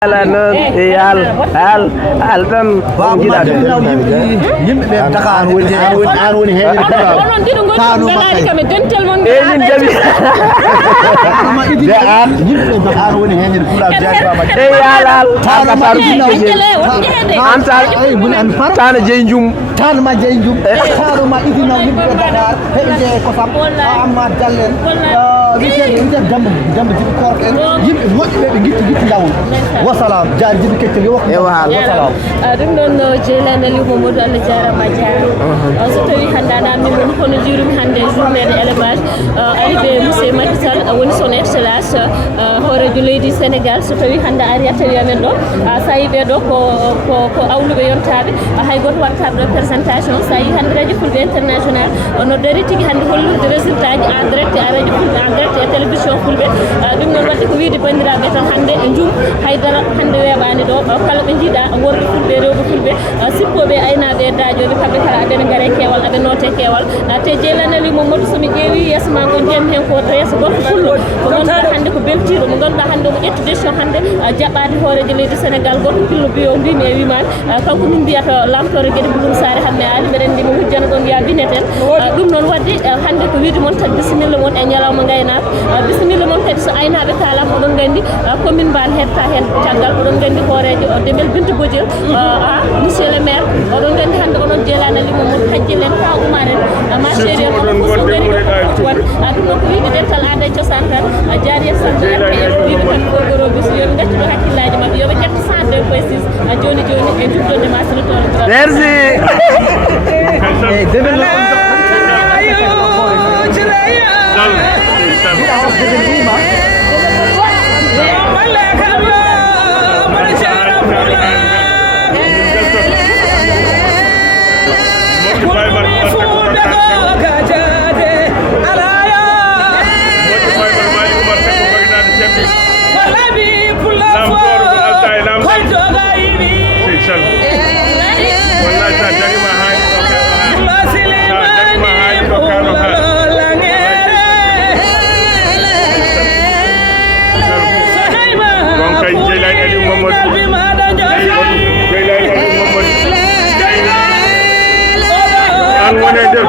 al tan jiɗa yimɓe ɓe Dakar an woni hen onon ɗiɗo gondi ɓelani kam e dentel mon min jaɓi de an yimɓe Dakar woni hen en pulaar jabama tana jeeyi jum tanma jeeyi jum taroma idino yimɓe Dakar heɓe jeeye kosam Amadou Diallo en wiyete Demba Djiby Korka en yimɓe moƴƴuɓe ɓe guitti lawol wasalam jaar jibi keccel yo waktu wasalam ɗum ɗon jeylani ali mamadou Allah jarama jarama so tawi hande a namdi mon kono jirumi hande journée de élevage ari ɓe monsieur Macky Sall woni son excellence hoorejo leydi Sénégal so tawi hande ari a tawi amen ɗo sa yi ɓeɗo ko awluɓe yontaɓe hay goto wattaɓe ɗo présentation sa yi hande radio fulɓe international ono dari tigui hande hollurde résultat ji en direct à radio fulɓe en direct e télévision fulɓe ɗum ɗon wadde ko wiide bandiraɓe tan hande e jum haydara hande weeɓani ɗo kala ɓe jiiɗa worɓe fulɓe rewɓe fulɓe sippoɓe aynaɓe e dajoɓe kamɓe kala aɓene gaare keewal aɓe noote keewal te jeylani ali mamadou somi ƴeewi yeeso ma ngo ndiyam hen ko yeeso gorko fullo ko ganduɗa hande ko beltiɗo mo ganduɗa hande omo ƴetti décision hande jaɓɓade hoorejo leydi Sénégal gorko pillo biyo mbimi e wimani kanko min mbiyata lamtore gueɗe Bouloum Sare hamne ali mbeɗen ndi mo hujjana ɗon wiya bineten ɗum noon wadde hande ko wiide moon tan bisimilla moon e ñalawma gaynaka bisimilla moon kadi so aynaɓe kalama oɗon gandi commune Mbal hetta hen caggal oɗon gandi hoorejo Demel Binta Bodiel monsieur le maire oɗon gandi hande onon jeelani ali mamadou hajjilen fa umaren ma chéri en oɗon fof so gari wan ɗum noon ko wiide dental aada e cosaan tan jaari sante RPS wiide tan gogoro bis yoɓe gaccu ɗo hakkillaji mabɓe yoɓe ƴetta 102.6 joni e juɓɗonde ma sinotor merci an woni e nder